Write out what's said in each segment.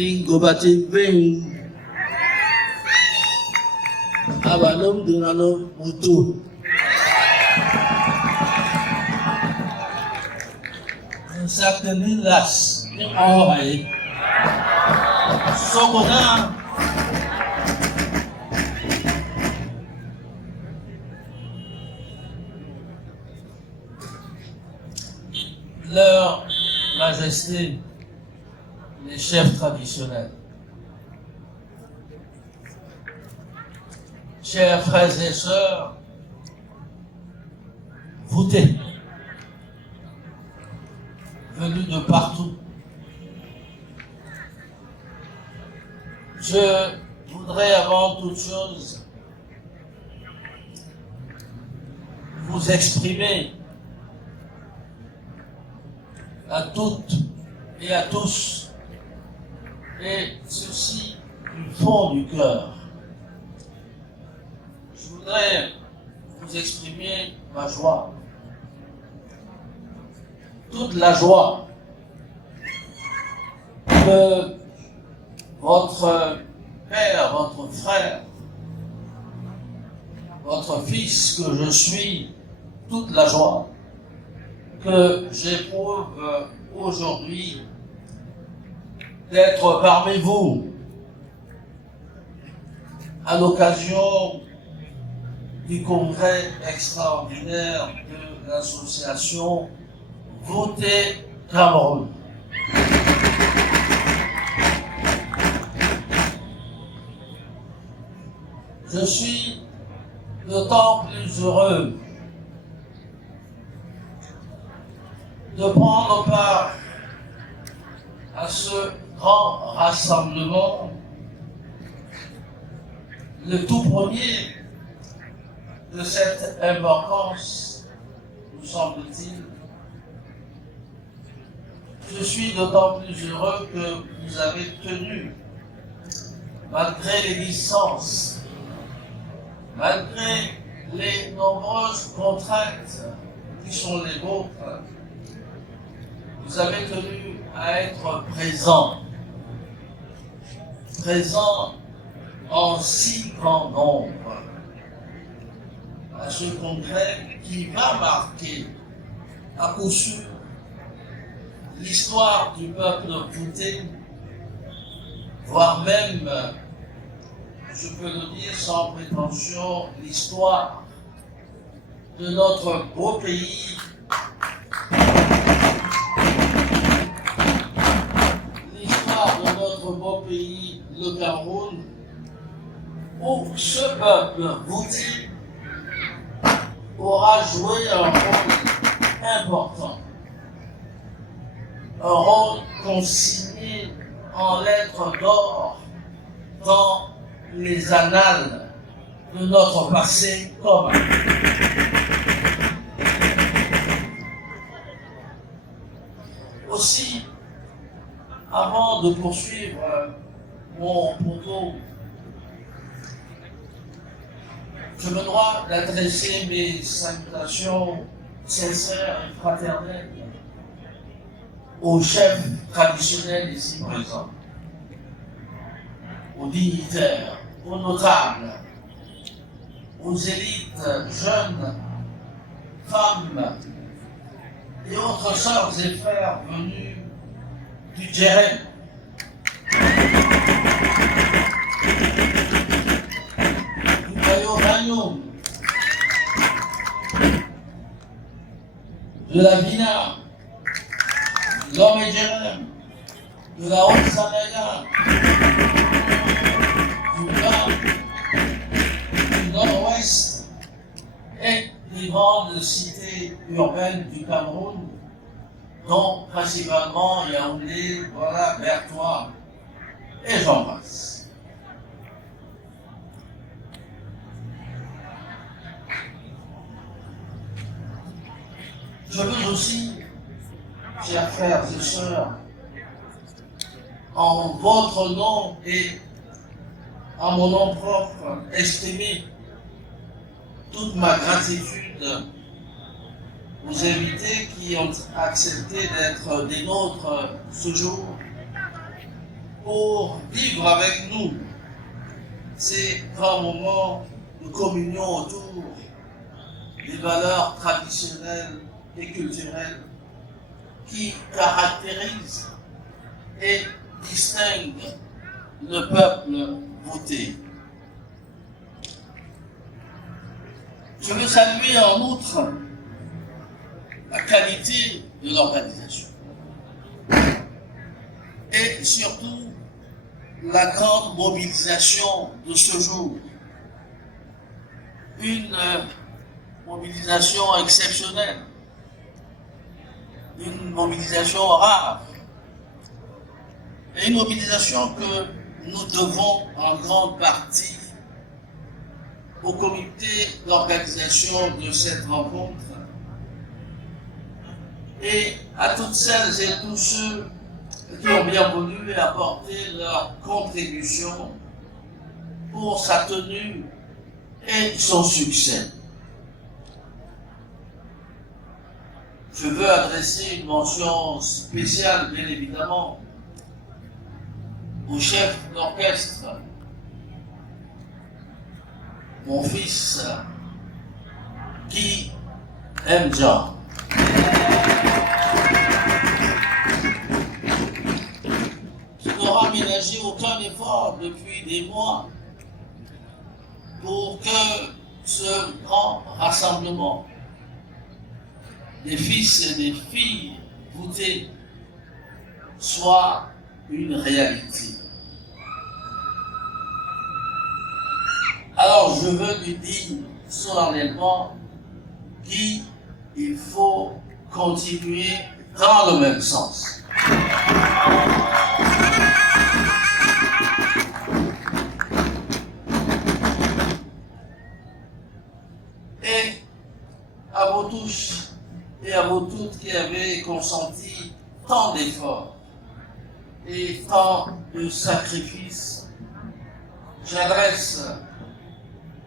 Lingobati Bing Abanom Dunano Mutu Sakten Las Ohai Sokona Leur Majesté, les chefs traditionnels, chers frères et sœurs, voûtés, venus de partout, je voudrais avant toute chose vous exprimer à toutes et à tous, et ceci du fond du cœur. Je voudrais vous exprimer ma joie, toute la joie que votre père, votre frère, votre fils que je suis, toute la joie que j'éprouve aujourd'hui d'être parmi vous à l'occasion du congrès extraordinaire de l'association Voter Cameroun. Je suis d'autant plus heureux de prendre part à ce grand rassemblement, le tout premier de cette importance, nous semble-t-il. Je suis d'autant plus heureux que vous avez tenu, malgré les distances, malgré les nombreuses contraintes qui sont les vôtres, vous avez tenu à être présent en si grand nombre à ce congrès qui va marquer à coup sûr l'histoire du peuple voûté, voire même, je peux le dire sans prétention, l'histoire de notre beau pays, le Cameroun, où ce peuple voûté aura joué un rôle important, un rôle consigné en lettres d'or dans les annales de notre passé commun. Aussi, avant de poursuivre mon propos, je me dois d'adresser mes salutations sincères et fraternelles aux chefs traditionnels ici présents, aux dignitaires, aux notables, aux élites jeunes, femmes et autres sœurs et frères venus du Djeren, du Bayo-Bagnoum, de la Vina, de l'Homme Djeren, de la Haute-Sanaga, du Nord, du Nord-Ouest et des grandes cités urbaines du Cameroun, dont principalement Yaoundé, voilà, Bertois, et j'en passe. Je veux aussi, chers frères et sœurs, en votre nom et en mon nom propre, exprimer toute ma gratitude aux invités qui ont accepté d'être des nôtres ce jour pour vivre avec nous ces grands moments de communion autour des valeurs traditionnelles et culturelles qui caractérisent et distinguent le peuple voté. Je veux saluer en outre la qualité de l'organisation et surtout la grande mobilisation de ce jour. Une mobilisation exceptionnelle, une mobilisation rare et une mobilisation que nous devons en grande partie au comité d'organisation de cette rencontre et à toutes celles et tous ceux qui ont bien voulu apporter leur contribution pour sa tenue et son succès. Je veux adresser une mention spéciale, bien évidemment, au chef d'orchestre, mon fils, Guy Mja. Qui n'aura ménagé aucun effort depuis des mois pour que ce grand rassemblement des fils et des filles voûtés soit une réalité. Alors je veux lui dire solennellement qu'il faut continuer dans le même sens. Et à vous tous et à vous toutes qui avez consenti tant d'efforts et tant de sacrifices, j'adresse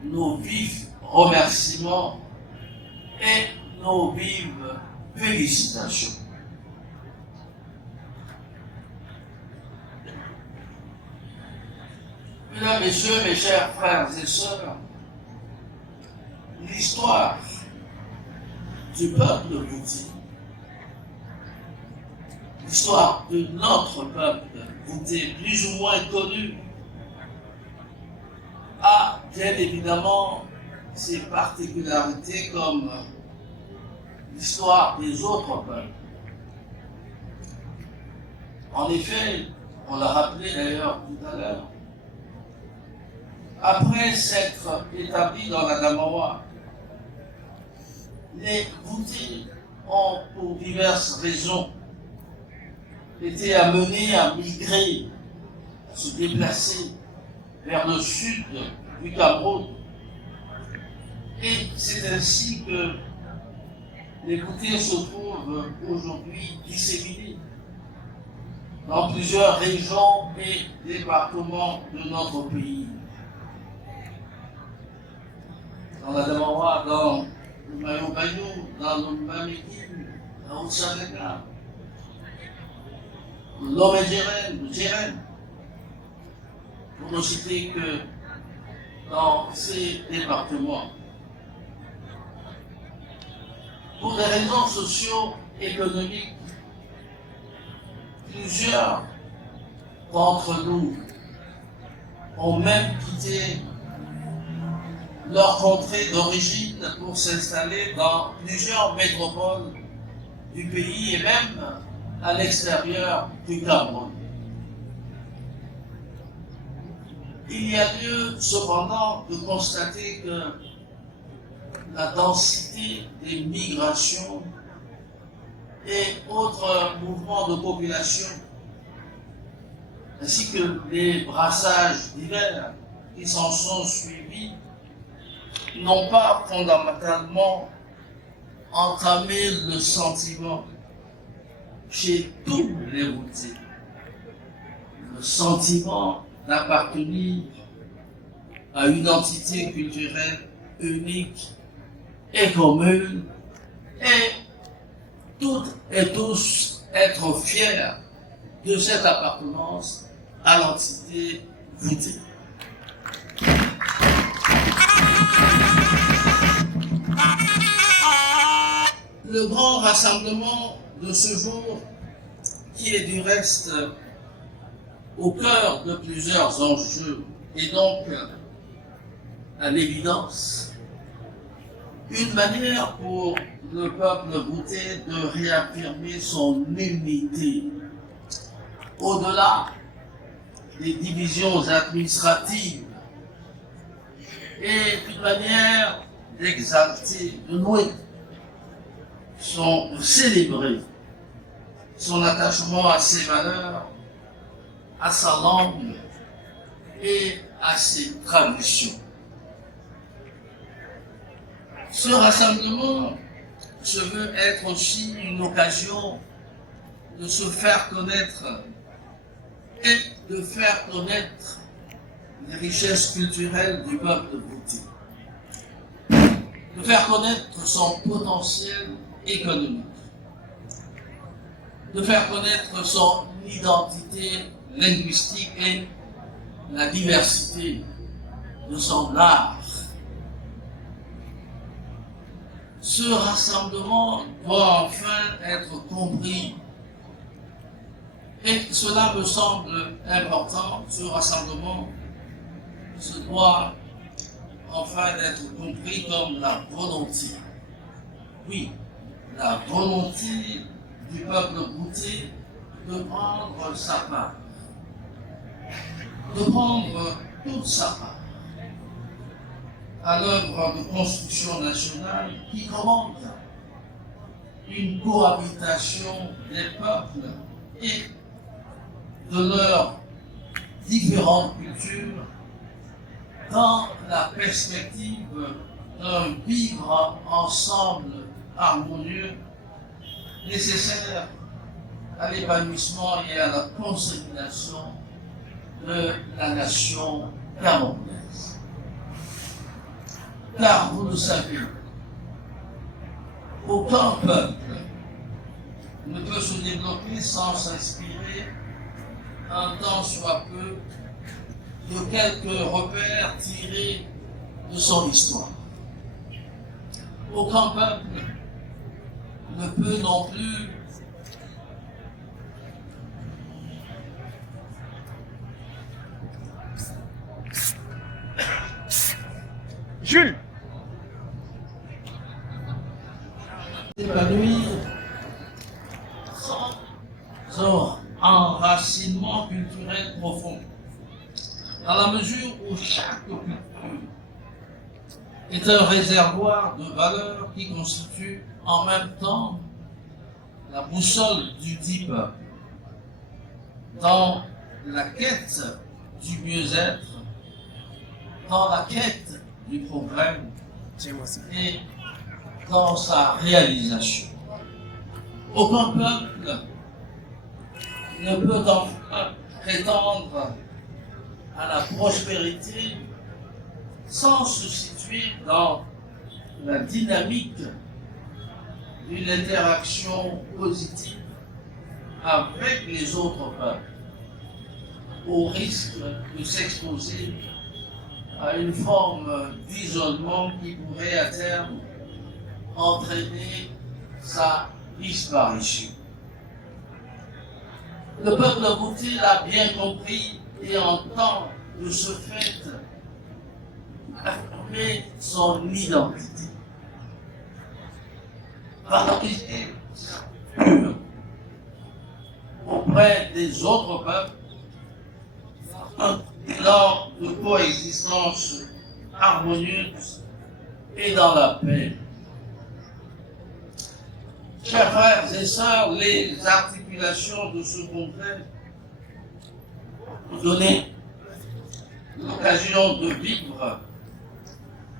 nos vifs remerciements et nos vives félicitations. Mesdames, Messieurs, mes chers frères et sœurs, l'histoire du peuple voûté, l'histoire de notre peuple voûté, plus ou moins connu, a bien évidemment ses particularités comme l'histoire des autres peuples. En effet, on l'a rappelé d'ailleurs tout à l'heure, après s'être établis dans la Damawa, les Voûtés ont, pour diverses raisons, été amenés à migrer, à se déplacer vers le sud du Cameroun. Et c'est ainsi que les Voûtés se trouvent aujourd'hui disséminés dans plusieurs régions et départements de notre pays. Dans la Damawa, dans le Mayo-Bayou, dans le Mamédine, dans le Haut-Sénégal, le Djeren, pour ne citer que dans ces départements. Pour des raisons socio-économiques, plusieurs d'entre nous ont même quitté leur contrée d'origine pour s'installer dans plusieurs métropoles du pays et même à l'extérieur du Cameroun. Il y a lieu cependant de constater que la densité des migrations et autres mouvements de population, ainsi que les brassages divers qui s'en sont suivis, n'ont pas fondamentalement entamé le sentiment chez tous les Voûtés, le sentiment d'appartenir à une entité culturelle unique et commune, et toutes et tous être fiers de cette appartenance à l'entité voûtée. Le grand rassemblement de ce jour, qui est du reste au cœur de plusieurs enjeux, est donc à l'évidence une manière pour le peuple voûté de réaffirmer son unité au-delà des divisions administratives et une manière d'exalter, de nouer de célébrer son attachement à ses valeurs, à sa langue et à ses traditions. Ce rassemblement se veut être aussi une occasion de se faire connaître et de faire connaître les richesses culturelles du peuple voûté, de faire connaître son potentiel économique, de faire connaître son identité linguistique et la diversité de son art. Ce rassemblement doit enfin être compris et cela me semble important. Ce rassemblement se doit enfin être compris comme la volonté. Oui, la volonté du peuple voûté de prendre sa part, de prendre toute sa part à l'œuvre de construction nationale qui commande une cohabitation des peuples et de leurs différentes cultures dans la perspective d'un vivre ensemble harmonieux nécessaire à l'épanouissement et à la consolidation de la nation camerounaise. Car vous le savez, aucun peuple ne peut se développer sans s'inspirer un tant soit peu de quelques repères tirés de son histoire. Aucun peuple ne peut non plus Jules s'épanouir sans un enracinement culturel profond, dans la mesure où chaque culture est un réservoir de valeurs qui constitue en même temps la boussole du dit peuple, dans la quête du mieux-être, dans la quête du progrès et dans sa réalisation. Aucun peuple ne peut enfin prétendre à la prospérité sans se situer dans la dynamique d'une interaction positive avec les autres peuples, au risque de s'exposer à une forme d'isolement qui pourrait à terme entraîner sa disparition. Le peuple voûté l'a bien compris et entend de ce fait affirmer son identité, valoriser pure auprès des autres peuples lors de coexistence harmonieuse et dans la paix. Chers frères et sœurs, les articulations de ce congrès nous donnent l'occasion de vivre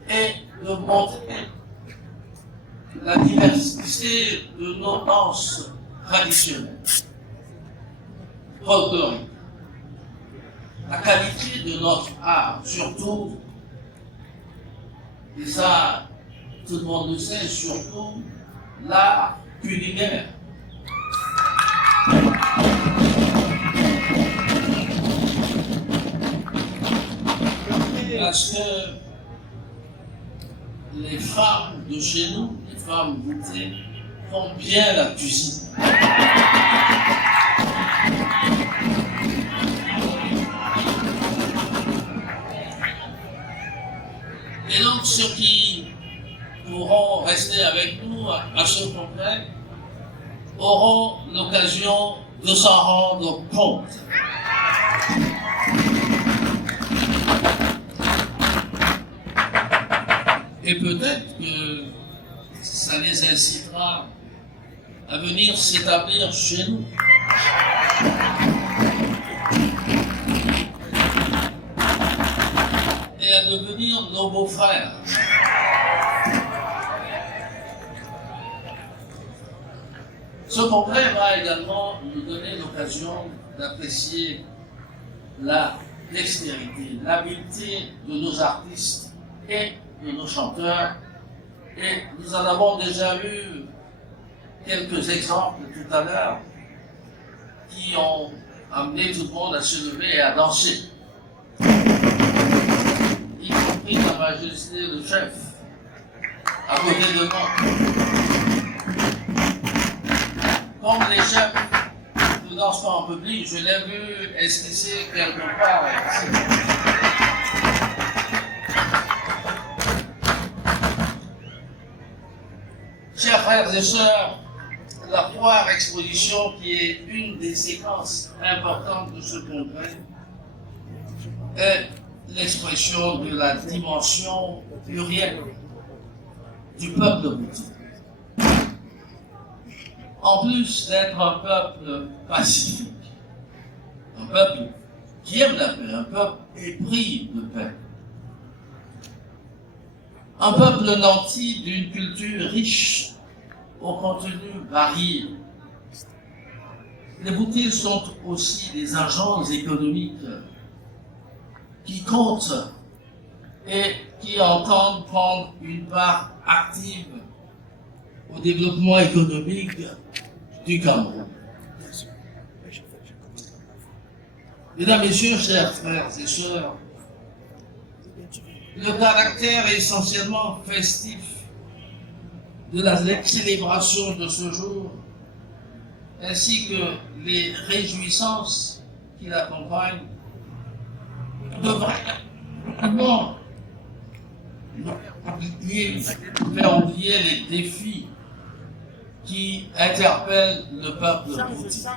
et de montrer la diversité de nos danses traditionnelles, folkloriques, la qualité de notre art, surtout, et ça, tout le monde le sait, surtout l'art culinaire. parce que les femmes de chez nous, les femmes voûtées, font bien la cuisine. Et donc ceux qui pourront rester avec nous à ce congrès auront l'occasion de s'en rendre compte. Et peut-être que ça les incitera à venir s'établir chez nous. Et à devenir nos beaux-frères. Ce congrès va également nous donner l'occasion d'apprécier la dextérité, l'habileté de nos artistes et de nos chanteurs. Et nous en avons déjà eu quelques exemples tout à l'heure qui ont amené tout le monde à se lever et à danser. Y compris Sa Majesté le chef, à côté de moi. Comme les chefs ne dansent pas en public, je l'ai vu esquisser quelque part ici. Chers frères et sœurs, la foire exposition, qui est une des séquences importantes de ce congrès, est l'expression de la dimension plurielle du peuple bouddhique. En plus d'être un peuple pacifique, un peuple qui aime la paix, un peuple épris de paix, un peuple nanti d'une culture riche au contenu varié. Les Bouddhistes sont aussi des agents économiques qui comptent et qui entendent prendre une part active au développement économique du Cameroun. Mesdames, Messieurs, chers frères et sœurs, le caractère essentiellement festif de la célébration de ce jour, ainsi que les réjouissances qui l'accompagnent, devraient vraiment faire oublier les défis qui interpellent le peuple bouddhique.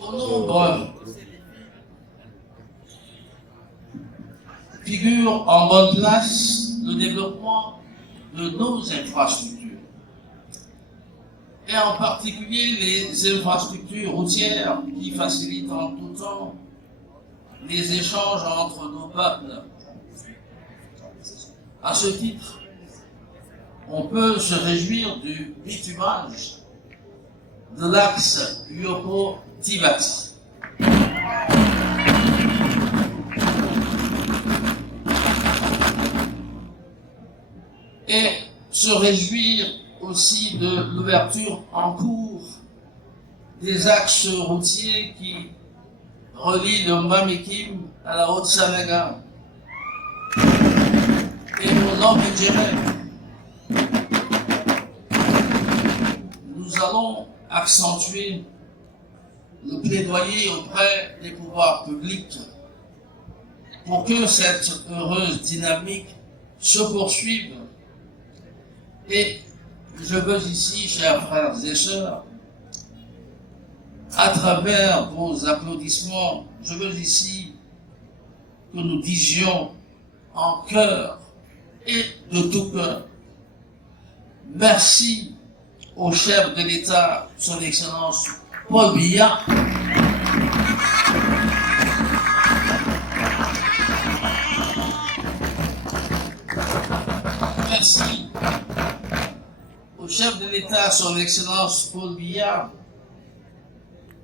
Au nombre figure en bonne place le développement de nos infrastructures, et en particulier les infrastructures routières qui facilitent en tout temps les échanges entre nos peuples. À ce titre, on peut se réjouir du bitumage de l'axe Yoko-Tibati. Et se réjouir aussi de l'ouverture en cours des axes routiers qui relient le Mamikim à la Haute-Sanaga et au Nord-Médjéré. Nous allons accentuer le plaidoyer auprès des pouvoirs publics pour que cette heureuse dynamique se poursuive. Et je veux ici, chers frères et sœurs, à travers vos applaudissements, je veux ici que nous disions en cœur et de tout cœur, merci au chef de l'État, son Excellence Paul Biya, merci au chef de l'État, son Excellence Paul Biya,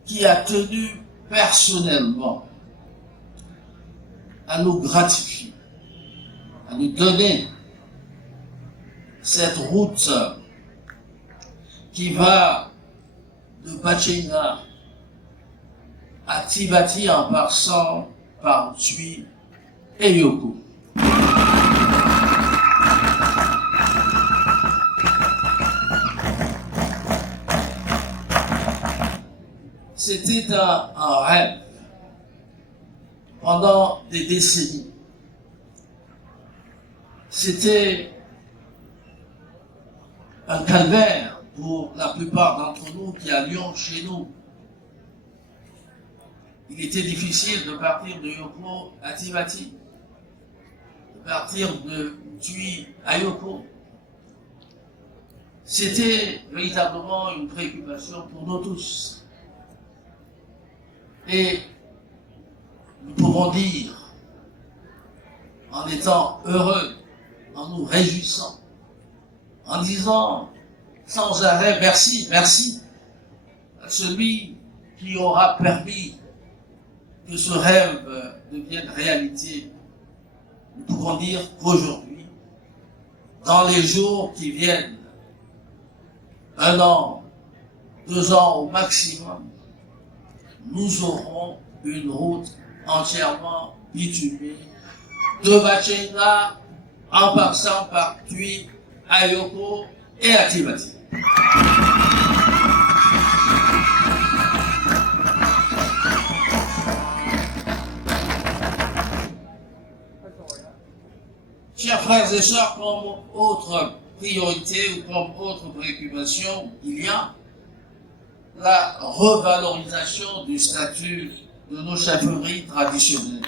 qui a tenu personnellement à nous gratifier, à nous donner cette route qui va de Batchenga à Tibati en passant par Tui et Yoko. C'était un rêve pendant des décennies. C'était un calvaire pour la plupart d'entre nous qui allions chez nous. Il était difficile de partir de Yoko à Tibati, de partir de Tui à Yoko. C'était véritablement une préoccupation pour nous tous. Et nous pouvons dire, en étant heureux, en nous réjouissant, en disant sans arrêt merci, merci à celui qui aura permis que ce rêve devienne réalité. Nous pouvons dire qu'aujourd'hui, dans les jours qui viennent, 1 an, 2 ans au maximum, nous aurons une route entièrement bitumée de Batchenga en passant par Tui, à Yoko et à Tibati. Chers frères et sœurs, comme autre priorité ou comme autre préoccupation, il y a la revalorisation du statut de nos chefferies traditionnelles.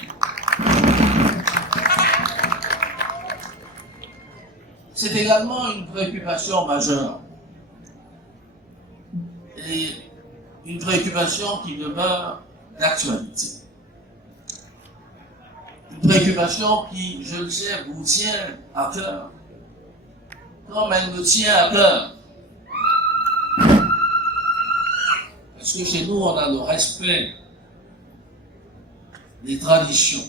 C'est également une préoccupation majeure et une préoccupation qui demeure d'actualité. Une préoccupation qui, je le sais, vous tient à cœur, comme elle me tient à cœur. Parce que chez nous, on a le respect des traditions.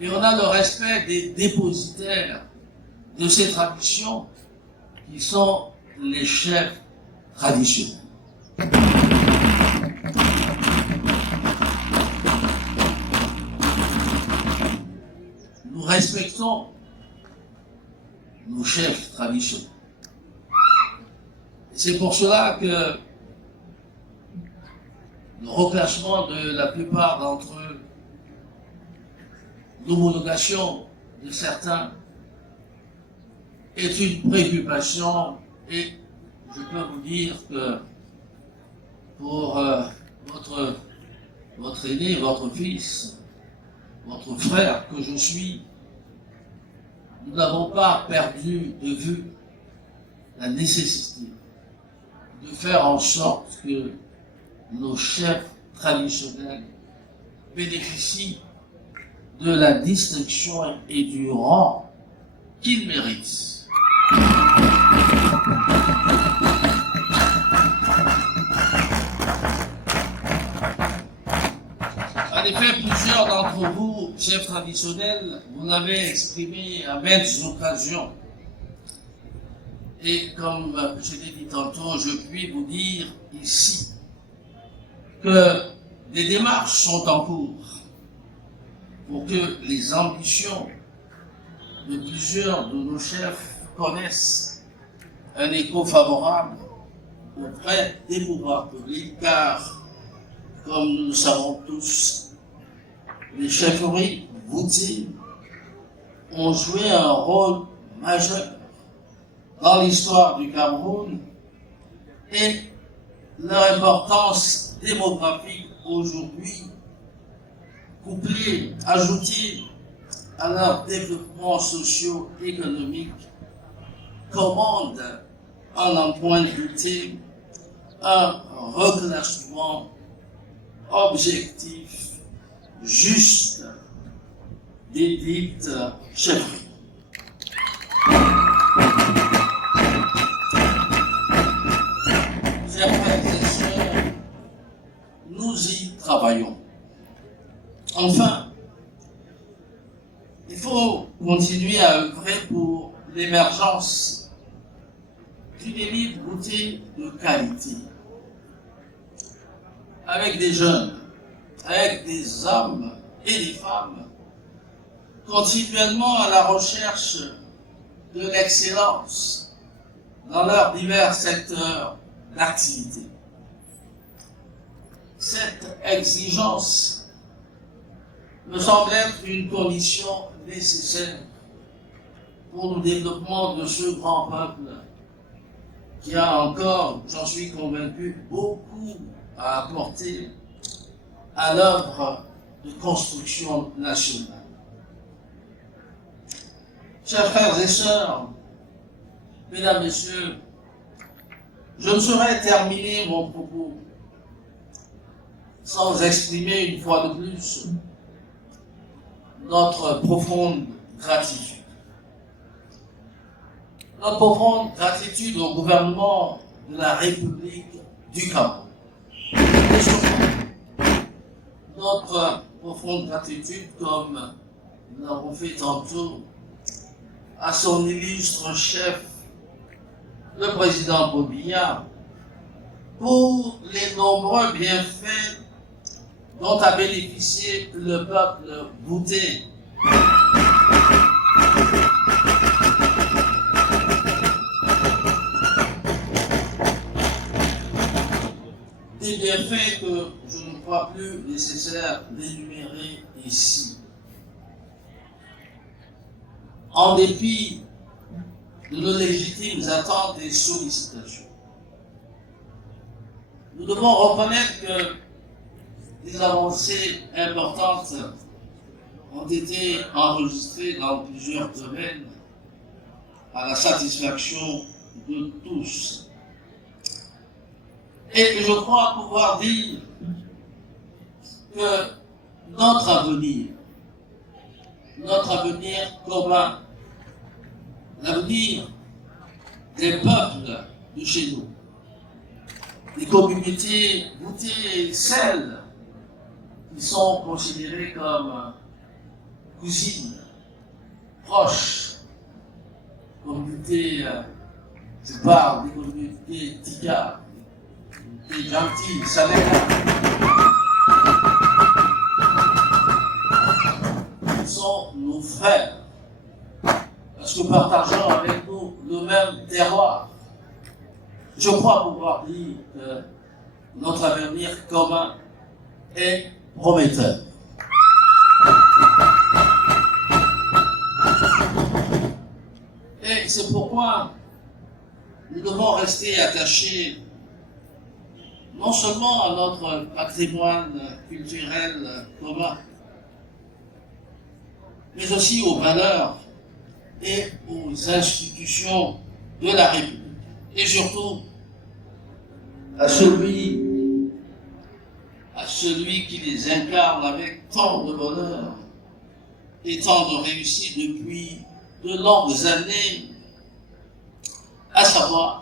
Et on a le respect des dépositaires de ces traditions qui sont les chefs traditionnels. Nous respectons nos chefs traditionnels. C'est pour cela que le reclassement de la plupart d'entre eux, l'homologation de certains, est une préoccupation et je peux vous dire que pour votre aîné, votre fils, votre frère que je suis, nous n'avons pas perdu de vue la nécessité de faire en sorte que nos chefs traditionnels bénéficient de la distinction et du rang qu'ils méritent. En effet, plusieurs d'entre vous, chefs traditionnels, vous l'avez exprimé à maintes occasions. Et comme je l'ai dit tantôt, je puis vous dire ici que des démarches sont en cours pour que les ambitions de plusieurs de nos chefs connaissent un écho favorable auprès des pouvoirs publics, car, comme nous le savons tous, les chefferies voutives ont joué un rôle majeur dans l'histoire du Cameroun et leur importance démographique aujourd'hui, couplée, ajoutée à leur développement socio-économique, commande, en en point douter, un reclassement objectif, juste des dites chefferies. Chers frères et sœurs, nous y travaillons. Enfin, il faut continuer à œuvrer pour l'émergence tu délivres goûter de qualité. Avec des jeunes, avec des hommes et des femmes, continuellement à la recherche de l'excellence dans leurs divers secteurs d'activité. Cette exigence me semble être une condition nécessaire pour le développement de ce grand peuple qui a encore, j'en suis convaincu, beaucoup à apporter à l'œuvre de construction nationale. Chers frères et sœurs, mesdames, messieurs, je ne saurais terminer mon propos sans exprimer une fois de plus notre profonde gratitude. Notre profonde gratitude au gouvernement de la République du Cameroun. Et surtout, notre profonde gratitude, comme nous l'avons fait tantôt, à son illustre chef, le président Paul Biya, pour les nombreux bienfaits dont a bénéficié le peuple bouté. Des bienfaits que je ne crois plus nécessaire d'énumérer ici. En dépit de nos légitimes attentes et sollicitations, nous devons reconnaître que des avancées importantes ont été enregistrées dans plusieurs domaines à la satisfaction de tous. Et je crois pouvoir dire que notre avenir commun, l'avenir des peuples de chez nous, des communautés boutées, celles qui sont considérées comme cousines, proches, communautés, je parle des communautés Tika, des gentils, Saleka, ils sont nos frères, parce que partageons avec nous le même terroir. Je crois pouvoir dire que notre avenir commun est prometteur. Et c'est pourquoi nous devons rester attachés non seulement à notre patrimoine culturel commun, mais aussi aux valeurs et aux institutions de la République. Et surtout à celui qui les incarne avec tant de bonheur et tant de réussite depuis de longues années, à savoir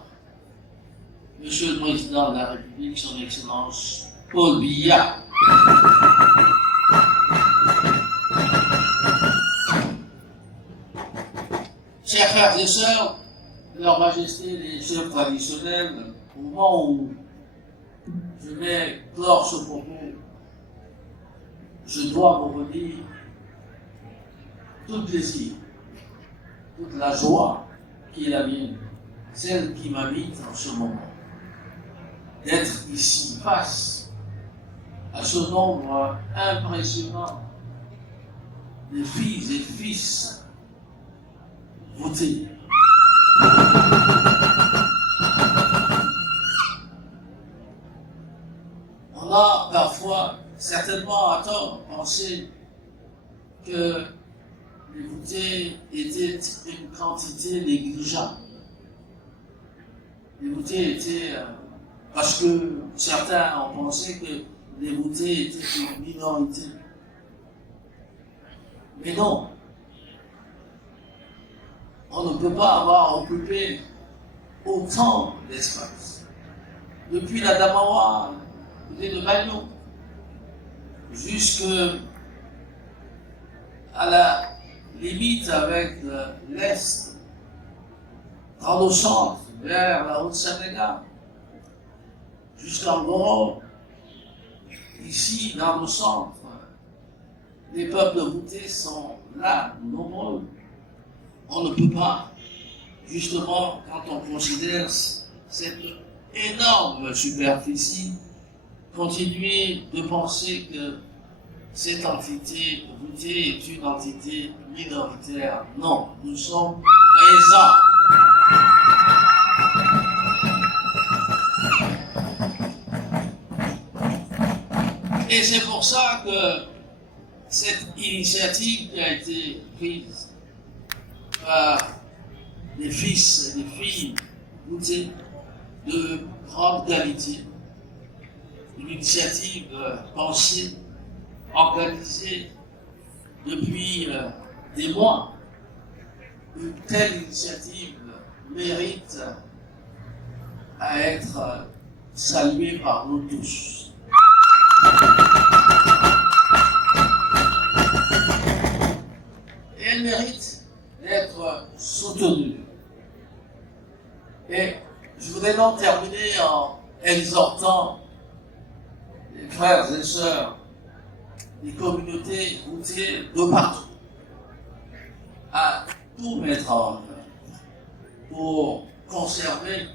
Monsieur le Président de la République, Son Excellence Paul Biya. Chers frères et sœurs, Leur Majesté les chefs traditionnels, au moment où je vais clore ce propos, je dois vous redire tout le plaisir, toute la joie qui est la mienne, celle qui m'habite en ce moment, d'être ici face à ce nombre impressionnant de filles et fils votés. On a parfois, certainement à tort, pensé que les votés étaient une quantité négligeable. Les votés étaient, parce que certains ont pensé que les votés étaient une minorité. Mais non. On ne peut pas avoir occupé autant d'espace. Depuis la Damawa, de Bagnon, jusqu'à la limite avec l'Est, dans nos centres, vers la Haute-Sénégal, jusqu'en Goro, ici dans le centre. Les peuples voûtés sont là, nombreux. On ne peut pas, justement, quand on considère cette énorme superficie, continuer de penser que cette entité voûtée est une entité minoritaire. Non, nous sommes présents. Et c'est pour ça que cette initiative qui a été prise par les fils et les filles voûtés de grande qualité, une initiative pensée, organisée depuis des mois, une telle initiative mérite à être saluée par nous tous. Et elle mérite d'être soutenue. Et je voudrais donc terminer en exhortant les frères et sœurs des communautés voûtées de partout à tout mettre en œuvre pour conserver,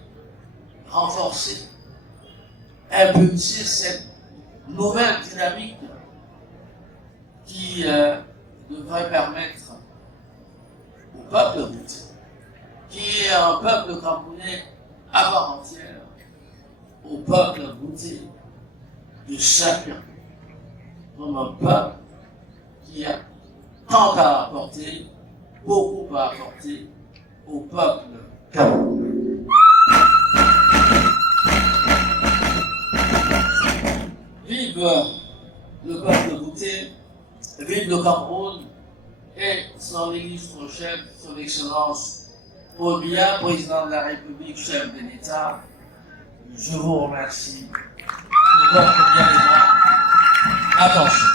renforcer, impulser cette nouvelle dynamique qui devrait permettre au peuple voûté, qui est un peuple camerounais à part entière, au peuple voûté de chacun, comme un peuple qui a tant à apporter, beaucoup à apporter au peuple camerounais. Vive le peuple voûté, vive le Cameroun et son ministre-chef, son Excellence Paul Biya, président de la République, chef de l'État. Je vous remercie pour votre bien-aimant. Attention.